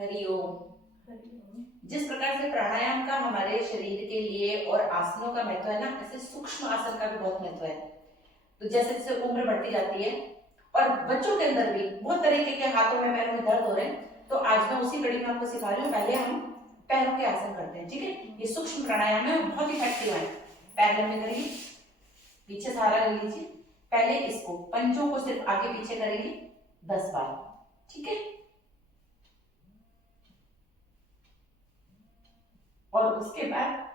हरिओम। जिस प्रकार से प्राणायाम का हमारे शरीर के लिए और आसनों का महत्व है ना, ऐसे सूक्ष्म आसन का भी बहुत महत्व है। तो जैसे जैसे उम्र बढ़ती जाती है और बच्चों के अंदर भी बहुत तरीके के हाथों में पैरों में दर्द हो रहे हैं, तो आज मैं उसी कड़ी में आपको सिखा रही हूँ। पहले हम पैरों के आसन करते हैं, ठीक है। ये सूक्ष्म प्राणायाम है, बहुत इफेक्टिव है। पैर लंबे करेंगे, पीछे सहारा ले लीजिए। पहले इसको पंजों को सिर्फ आगे पीछे करेंगे 10 बार, ठीक है। और उसके बाद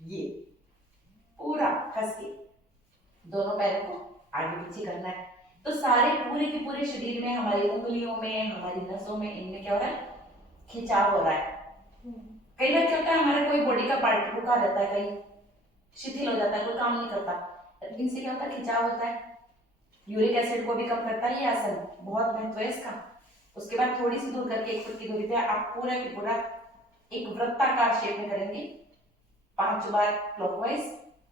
ये पूरा कस के दोनों पैरों को आगे पीछे करना है। तो सारे पूरे के पूरे शरीर में, हमारी उंगलियों में, हमारी नसों में, इनमें क्या हो रहा है, खिंचाव हो रहा है। कई बार क्या होता है, हमारा कोई बॉडी का पार्ट रुका रहता है, कहीं शिथिल हो जाता है, कोई काम नहीं करता, इनसे क्या होता है, खिंचाव होता है। यूरिक एसिड को भी कम करता है ये आसन, बहुत महत्व है इसका। उसके बाद थोड़ी सी दूर करके 1 फुट की दूरी पे आप पूरा की पूरा एक वृत्ताकार शेप में करेंगे। 5 बार क्लॉकवाइज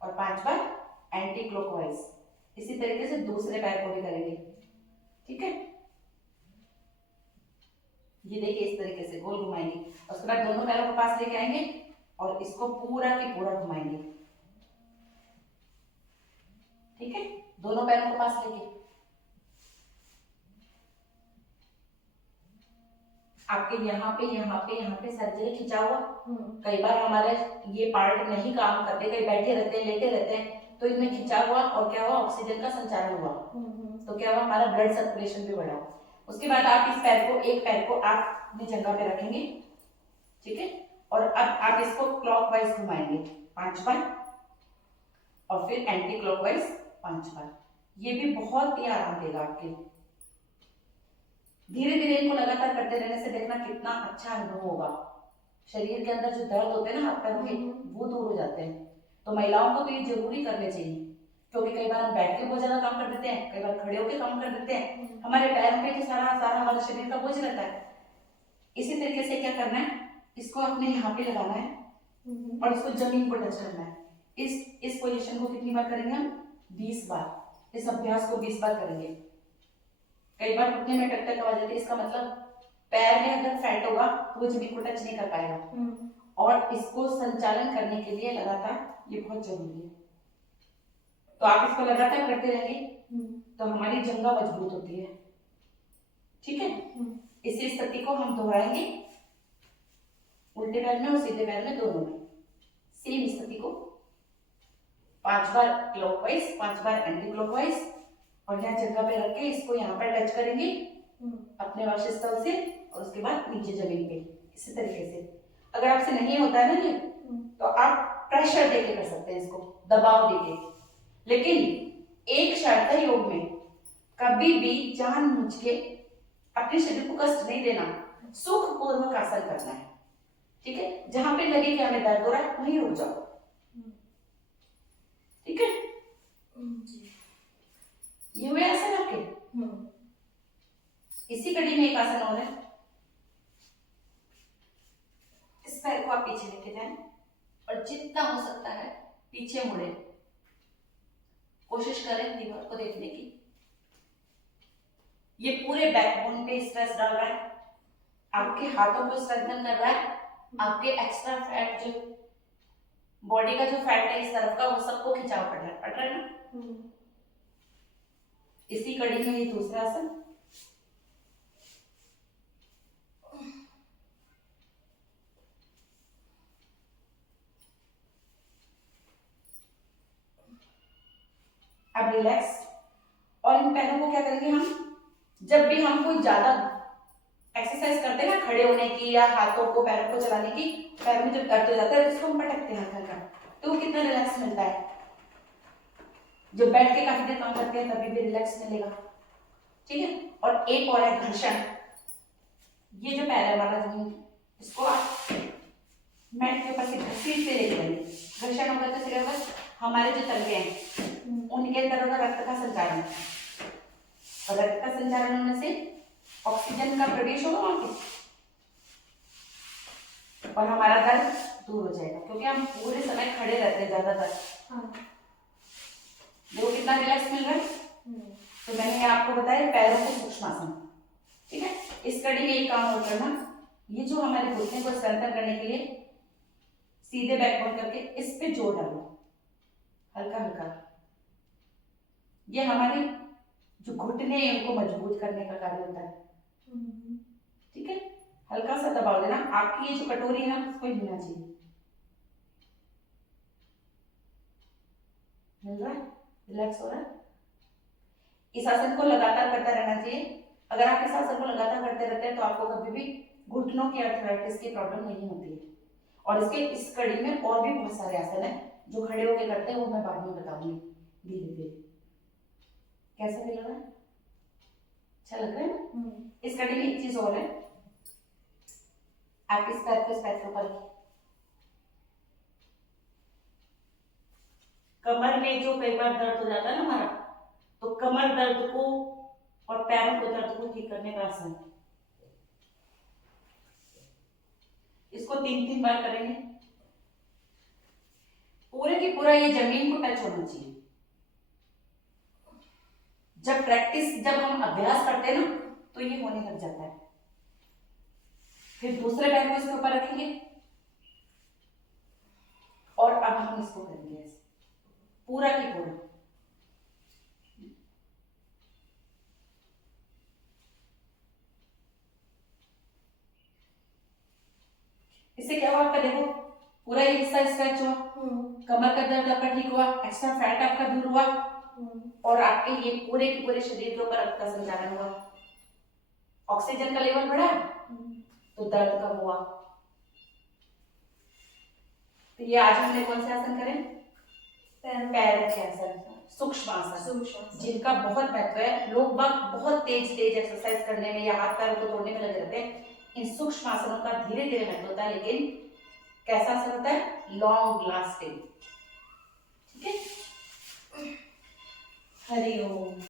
और 5 बार एंटी क्लॉकवाइज। इसी तरीके से दूसरे पैर को भी करेंगे, ठीक है। ये देखिए, इस तरीके से गोल घुमाएंगे। उसके बाद दोनों पैरों को पास लेके आएंगे और इसको पूरा की पूरा घुमाएंगे, ठीक है। दोनों पैरों को पास लेके आपके यहाँ पे सर जगह खिंचा हुआ। कई बार हमारे ये पार्ट नहीं काम करते, कई बैठे रहते हैं, लेटे रहते हैं, तो इनमें खिंचा हुआ और क्या हुआ, ऑक्सीजन का संचारण हुआ, तो क्या हुआ, हमारा ब्लड सर्कुलेशन भी बढ़ा। उसके बाद आप इस पैर को, एक पैर को आप अपनी जगह पे रखेंगे, ठीक है। और अब आप इसको क्लॉकवाइज घुमाएंगे 5 बार और फिर एंटी क्लॉकवाइज 5 बार। ये भी बहुत ही आराम देगा आपके। धीरे धीरे इनको लगातार करते रहने से देखना कितना अच्छा अनुभव होगा। शरीर के अंदर जो दर्द होते हैं ना हाथ पैरों के, वो दूर हो जाते हैं। तो महिलाओं को तो ये जरूरी करने चाहिए, क्योंकि कई बार हम बैठ के बहुत ज्यादा काम कर देते हैं, कई बार खड़े होकर काम कर देते हैं, हमारे पैरों पे तो सारा हमारे शरीर का बोझ रहता है। इसी तरीके से क्या करना है, इसको अपने यहाँ पे लगाना है और इसको जमीन को टच करना है। इस पोजीशन को कितनी बार करेंगे हम, 20 बार। इस अभ्यास को 20 बार करेंगे। कई बार घुटने में टक आवाज आती है, इसका मतलब पैर में अगर फैट होगा तो वो जमीन को टच नहीं कर पाएगा। और इसको संचालन करने के लिए लगातार ये बहुत जरूरी है। तो आप इसको लगातार करते रहेंगे तो हमारी जंघा मजबूत होती है, ठीक है। इसी स्थिति को हम दोहराएंगे उल्टे पैर में और सीधे पैर में, दोनों में सेम स्थिति को 5 बार क्लॉकवाइज, 5 बार एंटी क्लॉकवाइज, और यहाँ जगह पे रख के इसको यहाँ पर टच करेंगे अपने वक्षस्थल से और उसके बाद नीचे जमीन पे, इसी तरीके से। अगर आपसे नहीं होता है ना ये, तो आप प्रेशर देके कर सकते हैं, इसको दबाव देके। लेकिन एक शर्त है योग में, कभी भी जानबूझ के अपने शरीर को कष्ट नहीं देना, सुखपूर्वक आसन करना है, ठीक है। जहां पे लगे कि हमें दर्द हो रहा है वहीं रुक जाओ, ठीक है। ये हुए आसन आपके। इसी कड़ी में एक आसन और है। इस पैर को आप पीछे लेके जाएं और जितना हो सकता है पीछे मुड़े, कोशिश करें दीवार को देखने की। ये पूरे बैकबोन पे स्ट्रेस डाल रहा है, आपके हाथों को स्ट्रेंथन कर रहा है, आपके एक्स्ट्रा फैट, जो बॉडी का जो फैट है इस तरफ का, वो सबको खिंचाव पड़ रहा है ना। इसी कड़ी में ये दूसरा आसन। अब रिलैक्स। और इन पैरों को क्या करेंगे हम, जब भी हम कोई ज्यादा एक्सरसाइज करते हैं ना, खड़े होने की या हाथों को पैरों को चलाने की, पैर में जब दर्द हो जाता है तो इसको हम पटकते हैं हल्का, तो वो कितना रिलैक्स मिलता है। जब बैठ के काफी देर काम करते हैं तभी भी रिलैक्स मिलेगा, ठीक है। और एक और है घर्षण। ये जो पैर है हमारा जमीन, इसको आप मैट के ऊपर से घसीटते लेके जाएंगे। घर्षण होगा तो सिर्फ बस हमारे जो तलवे हैं उनके अंदर होगा रक्त का संचारण, और रक्त का संचारण होने से ऑक्सीजन का प्रवेश होगा वहां पे और हमारा दर्द दूर हो जाएगा, क्योंकि हम पूरे समय खड़े रहते हैं ज्यादातर। देखो कितना रिलैक्स मिल रहा है। तो मैंने आपको बताया पैरों को सूक्ष्म आसन, ठीक है। इस कड़ी में एक काम और करना, ये जो हमारे घुटने को स्ट्रेंथन करने के लिए सीधे बैकबोन करके इस पे जोर डालो हल्का हल्का। ये हमारे जो घुटने हैं उनको मजबूत करने का कार्य होता है। ठीक है, हल्का सा दबाव देना, आपकी ये जो कटोरी है ना उसको हिलना चाहिए। मिल रहा है, रिलैक्स हो रहा है। इस आसन को लगातार करता रहना चाहिए। अगर आप इस आसन को लगातार करते रहते हैं तो आपको कभी भी घुटनों की आर्थराइटिस की प्रॉब्लम नहीं होती है। और इसके इस कड़ी में और भी बहुत सारे आसन हैं जो खड़े होकर करते हैं, वो मैं बाद में बताऊंगी धीरे धीरे। कैसा फील हो रहा है? अच्छा लग रहा है ना? इस कड़ी में एक चीज और है, आप इस पैर को इस पैर के ऊपर, कमर में जो कई बार दर्द हो जाता है ना हमारा, तो कमर दर्द को और पैरों के दर्द को ठीक करने का आसन। इसको 3-3 बार करेंगे। पूरे की पूरा ये जमीन को टच होना चाहिए। जब हम अभ्यास करते हैं ना तो ये होने लग जाता है। फिर दूसरे पैर को इसके ऊपर रखेंगे और अब हम इसको करेंगे ऐसे पूरा की पूरा। इससे क्या हुआ आपका, देखो पूरा ये हिस्सा स्ट्रेच हुआ, कमर का दर्द आपका ठीक हुआ, एक्स्ट्रा फैट आपका दूर हुआ और आपके ये पूरे के पूरे शरीर के ऊपर रक्त का संचालन हुआ, ऑक्सीजन का लेवल बढ़ा तो दर्द कम हुआ। तो ये आज हमने कौन से आसन करें? पैर के आसन, सूक्ष्म आसन, जिनका बहुत महत्व है। लोग बहुत तेज एक्सरसाइज करने में या हाथ पैर को तोड़ने में लगे रहते हैं। इन सूक्ष्म आसनों का धीरे धीरे महत्व होता है, लेकिन कैसा असर होता है? Long lasting.